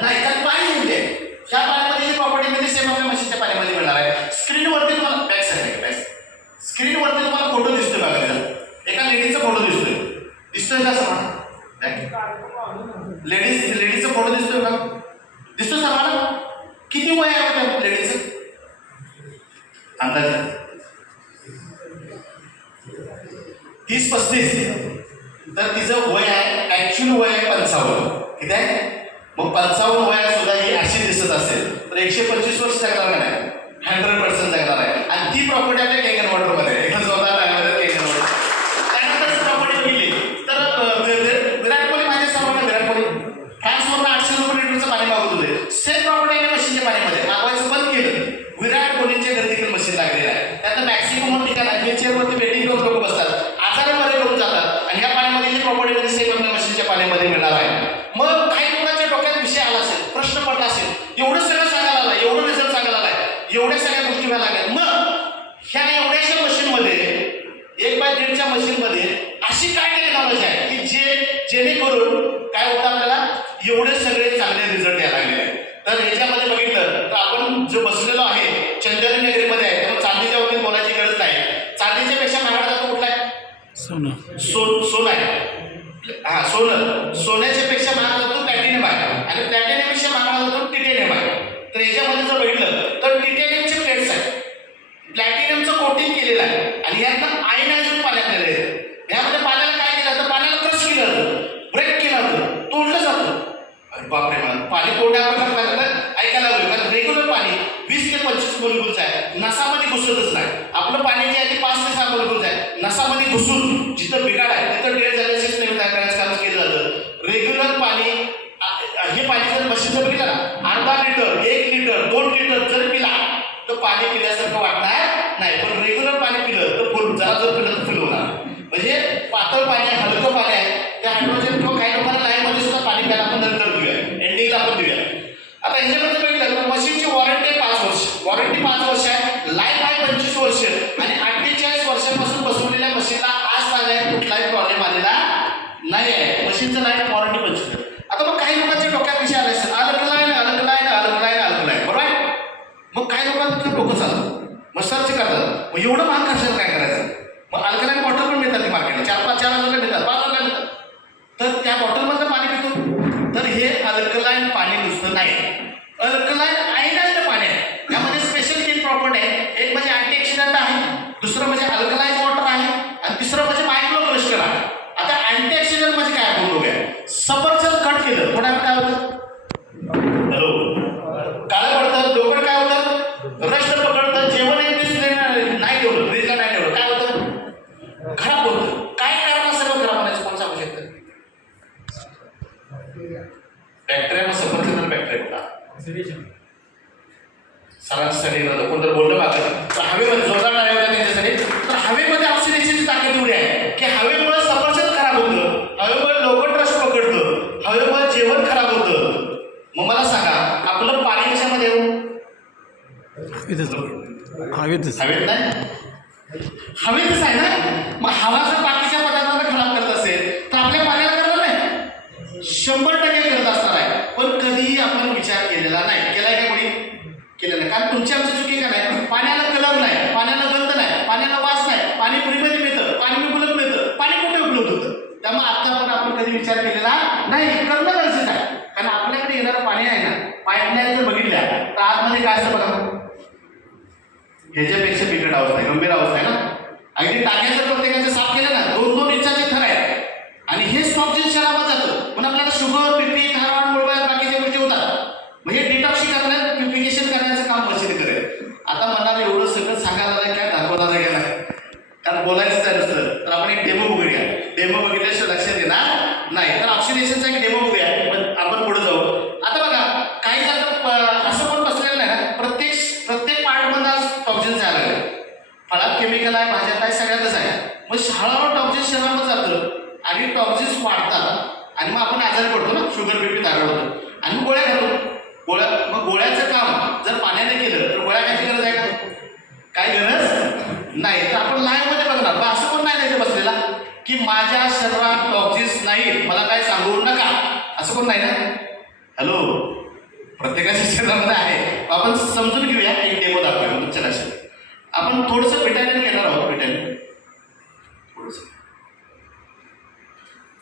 नाही कारण पाणी येते ह्या पाण्यामध्ये प्रॉपर्टीमध्ये म्हणजे सेम आपल्या मशीनच्या पाण्यामध्ये मिळणार आहे. स्क्रीनवरती तुम्हाला बॅक साईड बॅक स्क्रीनवरती तुम्हाला फोटो दिसतोय बघा त्याचा एका लेडीजचा फोटो दिसतोय. दिसतोय का सर लेडीज लेडीजचा फोटो दिसतोय का दिसतोय सर किती वय आहे त्या लेडीजचं अंदाजे. तीस पस्तीस. तर तिचं वय आहे ऍक्च्युअल वय आहे पंचावन्न. किती आहे? मग पंचावन्न वयात सुद्धा ही अशी दिसत असेल. तर एकशे पंचवीस वर्ष जगणार नाही? हंड्रेड पर्सेंट जगणार आहे. आणि ती प्रॉपर्टी आपल्या कॅंगन वॉटरमध्ये आहे. एका स्वतः वॉटर त्यानंतर प्रॉपर्टी बघितली. तर विराट कोहली माझ्या सर्वांना विराट कोहली. फ्रान्समधून आठशे रुपये लिटरचं पाणी मागवत होते. सेम प्रॉपर्टी आहे मशीनच्या पाण्यामध्ये मागवायचं बंद केलं विराट कोहलीच्या घरी देखील मशीन लागलेलं आहे त्यात मॅक्सिमम ठिकाण आहे व्हीलचेअरवरती वेटिंग करून लोक बसतात आजारी बरे करून जातात आणि ह्या पाण्यामध्ये जी प्रॉपर्टीमध्ये सेम आपल्या मशीनच्या पाण्यामध्ये मिळणार आहे मग काही लोकांच्या डोक्यात विषय आला असेल प्रश्न पडला असेल एवढं सगळं सांगायला आलं एवढं रिझल्ट सांगायला आलाय एवढ्या सगळ्या गोष्टी व्हायला लागल्या मग ह्या एवढ्याशा मशीनमध्ये एक बाय दीडच्या मशीनमध्ये अशी काय टेक्नॉलॉजी आहे की जे जेणेकरून काय होतं आपल्याला? एवढे सगळे चांगले रिझल्ट यायला लागलेले आहेत. तर ह्याच्यामध्ये बघितलं तर आपण जो बसलेलो आहे चंदरी नगरीमध्ये आहे त्यामुळे चांदीच्या वतीत बोलायची गरज नाही. चांदीच्या पेक्षा महागडा तो कुठला आहे? सोनं. सो सोनं आहे. हा सोनं. सोन्याच्या पेक्षा महाग जातो प्लॅटिनियम आहे. आणि प्लॅटिनियमपेक्षा महाग जातो टिटेनियम आहे तर याच्यामध्ये जर बघितलं तर टिटेनियमचे प्लेट्स आहेत प्लॅटिनियमचं कोटिंग केलेलं आहे आणि यातनं आयन अजून पाण्यात आलेले आहेत यामध्ये पाण्याला काय केलं जातं पाण्याला क्रश केलं जातं ब्रेक केलं जातं तोडलं जातं अरे बापरे मला आपण ऐकायला लागलो कारण रेग्युलर पाणी वीस ते पंचवीस मोलिक्युलचं आहे. नसामध्ये घुसतच नाही. आपलं पाणी जे आहे ते पाच ते सहा मोलिक्युलचं आहे. नसामध्ये घुसून जिथं बिघाड आहे तिथं डेड झाल्याचेच नाही तयार करायचं काम केलं जातं रेग्युलर पाणी आ- हे पाणी जर मशीनचं बघितलं ना अर्धा लिटर एक लिटर दोन लिटर जर पिला तर पाणी पिल्यासारखं वाटणार नाही पण रेग्युलर पाणी पिलं तर फुल जरा जर पिलं तर फुल होणार म्हणजे पातळ पाणी आहे हलकं पाणी आहे त्या हायड्रोजन किंवा काही लोकांना लाईनमध्ये सुद्धा पाणी प्यायला आपण नंतर देऊया एंडिंगला आपण देऊया आता ह्याच्यामध्ये बघितलं तर मशीनची वॉरंटी आहे पाच वर्ष वॉरंटी पाच वर्ष आहे लाईफ आहे पंचवीस वर्ष आणि अठ्ठेचाळीस वर्षापासून बसवलेल्या मशीनला आज तागायत कुठलाही प्रॉब्लेम आलेला नाही आहे मशीनचं नाही वॉरंटी पंचवीस आता मग काही लोकांच्या डोक्यात विषय आला असेल अलग लाईन अलग लाईन अलग लाईन अलग बरोबर आहे? मग काही लोकांचं डोकं चालतं. मग सर्च करतात. मग एवढं महाग कशाला काय करायचं? मग अलकलाईन बॉटल पण मिळतात ती मार्केटला चार पाच चार हजारला मिळतात. पाच हजारला मिळतात. तर त्या बॉटलमधलं पाणी पितो. तर हे अल्कलाईन पाणी नुसतं नाही. अल्कलाईन आयनाईन पाणी आहे त्यामध्ये स्पेशल तीन प्रॉपर्टी आहे एक म्हणजे अँटीऑक्सिडंट आहे दुसरं म्हणजे अल्कलाईन वॉटर आहे आणि तिसरं म्हणजे मायक्रो क्लस्टर आहे आता अँटीऑक्सिडंट म्हणजे काय आपण बघूया सफरचंद कट केलं? कोणाला काय होतं? हॅलो काळं पडतात लोकड काय होतं? रक्त पकडतात जेवण एक नाही ठेवलं फ्रीजला नाही ठेवलं. काय होतं? खराब होतं. काय कारण असं खराब होण्याचं? कोण सांगू शकतं? बॅक्टेरिया मग सफरचंद बॅक्टेरिया होता सरांसाठी नव्हतं कोणतं बोललं मागं तर हवेमध्ये जोरदार नाही होता त्यांच्यासाठी तर हवेमध्ये ऑक्सिडेशनची ताकद एवढी आहे की हवेमुळे सफरचंद खराब होतं हवेमुळे लोकं ट्रस्ट पकडतं हवेमुळे जेवण खराब होतं मग मला सांगा आपलं पाणी कशामध्ये येऊ हवेतच हवेतच. हवेत नाही? हवेतच आहे ना? मग हवा जर बाकीच्या पदार्थांना खराब करत असेल तर आपल्या पाण्याला करणार नाही. शंभर टक्के करत असणार आहे. पण कधीही आपण विचार केलेला नाही. केलाय का कोणी? केलेला नाही. कारण तुमची आमची चुकी का नाही? पाण्याला कलर नाही. पाण्याला गंध नाही. पाण्याला वास नाही. पाणी पुरीमध्ये मिळतं. पाणी उपलब्ध मिळतं. पाणी कुठे उपलब्ध होतं? त्यामुळे आता पण आपण कधी विचार केलेला नाही. करणं गरजेचं आहे. कारण आपल्याकडे येणारं पाणी आहे ना पाईपलाईन जर बघितल्या तर आतमध्ये काय असतं बघा? ह्याच्यापेक्षा बिकट अवस्था आहे गंभीर अवस्था आहे ना? अगदी टाक्या प्रत्येकाचे साफ केले ना दोन दोन इंचाचे थर आहेत. आणि हे ऑक्सिजन शराबात जातं. पण आपल्याला शुगर बीपी थायरॉइड मुळव्याध बाकीच्या गोष्टी होतात. मग हे करण्यात प्युरिफिकेशन करण्याचं काम मशीन करेल. आता मला एवढं सगळं सांगायला काय दाखवणार आहे का नाही कारण बोलायचं आहे नुसतं तर आपण एक डेमो बघूया डेमो बघितल्याशिवाय लक्षात येणार नाही तर ऑक्सिडेशनचा एक डेमो बघूया पण आपण पुढे जाऊ आता बघा काही जण प- असं पण बसलेलं नाही ना प्रत्येक प्रत्येक पार्टमध्ये आज टॉक्सिन जायला लागले फळात केमिकल आहे भाज्यात आहे सगळ्यातच आहे. मग हळूहळू टॉक्सिन शरीरामध्ये जातं आणि टॉक्सिन्स वाढतात. आणि मग आपण आजारी पडतो ना शुगर बीपी थायरॉइड आणि मग गोळ्या घालतो गोळ्या मग गोळ्याचं काम जर पाण्याने केलं तर गोळ्या खायची गरज आहे का? काय गरज नाही. तर आपण लाईव्ह बघणार. पण असं कोण नाही इथे बसलेला? की माझ्या शरीरात टॉक्झिन्स नाही मला काय सांगू नका. असं कोण नाही ना? हॅलो प्रत्येकाच्या शरीरामध्ये आहे. आपण समजून घेऊया एक डेमो दाखवूया. आपण थोडंसं बेटालियन घेणार आहोत बेटालियन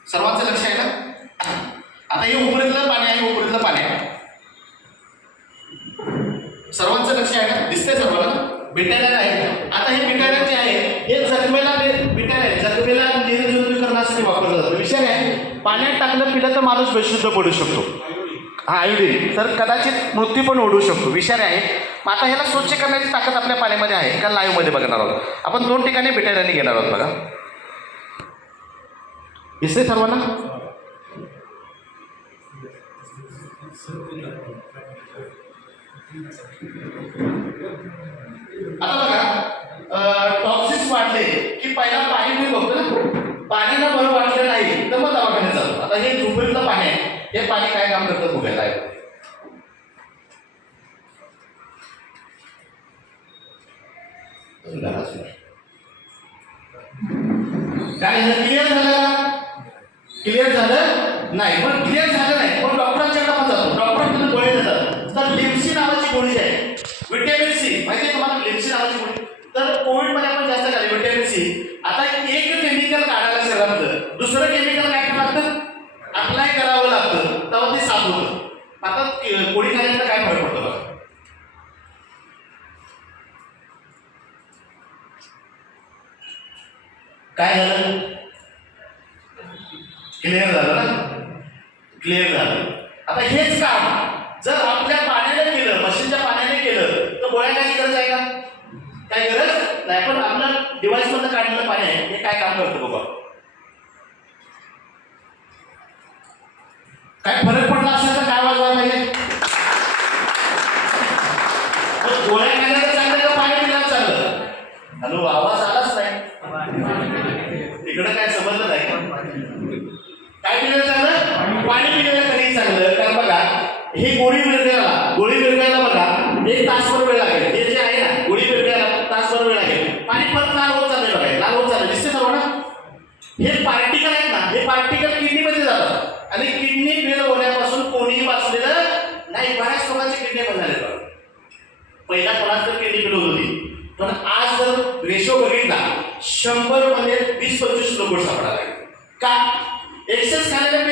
सर्वांचं लक्ष आहे ना? आता हे उपरीतलं पाणी आहे उपरीतलं पाणी आहे. सर्वांचं लक्ष आहे का दिसतंय सर्वांना? बिटायला आहे. आता हे बिटायला जे आहे हे जखमेला बिटायला आहे जखमेला निर्जंतुकरणासाठी वापरलं जातं. विषय आहे? पाण्यात टाकलं पिलं तर माणूस बेशुद्ध पडू शकतो. हा आयुर्वेदिक तर कदाचित मृत्यू पण ओढू शकतो. विषारी आहे. मग आता ह्याला स्वच्छ करण्याची ताकद आपल्या पाण्यामध्ये आहे. का लाईव्हमध्ये बघणार आहोत? आपण दोन ठिकाणी बिटायलाने घेणार आहोत बघा. दिसते सर्वांना? आता बघा टॉक्सिस वाढले की पहिला पाणी मी बघतो ना. पाण्याला बरं वाटलं नाही तर मग दवाखान्यात जातो. आता हे झोपेतलं पाणी आहे हे पाणी काय काम करतं बघायला आहे काय झालं? क्लिअर झालं क्लिअर झालं? नाही पण क्लिअर झालं नाही. पण डॉक्टरांच्या कामात जातो. डॉक्टरांकडे गोळी देतात. तर लिप्सी नावाची गोळी आहे. विटॅमिन सी माहिती आहे तुम्हाला लिप्सी नावाची गोळी? तर कोविडमध्ये आपण जास्त झाले विटॅमिन सी आता एक केमिकल काढायला शरीरातलं दुसरं केमिकल काय करावं लागतं अप्लाय करावं लागतं तेव्हा ते साफ होतं आता के- गोळी खाल्यानंतर काय फरक पडतो बघा काय झालं? क्लिअर झालं ना? क्लिअर झालं. आता हेच काम जर आपल्या पाण्याने केलं मशीनच्या पाण्याने केलं तर गोळ्या काय गरज आहे का? काय गरज? नाही पण आपलं डिव्हाइस काढलेलं पाणी आहे हे काय काम करतं बाबा? काय फरक पडला असेल तर काय वाजवायला पाहिजे? गोळ्या खायला तर चांगलं का पाणी दिला चांगलं? हॅलो आवाज आलाच नाही इकडं काय समजलं नाही काय पिण्याचं चांगलं पाणी पिण्याला कधी चांगलं कारण बघा हे गोळी विरघळायला गोळी विरघळायला बघा एक तासभर वेळ लागेल. हे जे आहे ना गोळी वेगळ्या तासभर वेळ लागेल. पाणी परत लाल होत चाललंय बघा लाल होत चाललंय. दिसते सर्वांना हे पार्टिकल आहेत ना हे पार्टिकल किडनीमध्ये जातात. आणि किडनी फेल होण्यापासून कोणीही वाचलेलं नाही. बऱ्याच लोकांची किडनी बंद झाले बघा. पहिला कोणाच तर किडनी फेल होत होती. पण आज जर रेशो बघितला शंभरमध्ये वीस पंचवीस लोक सापडायला लागले का? एक्सेस खाण्याचा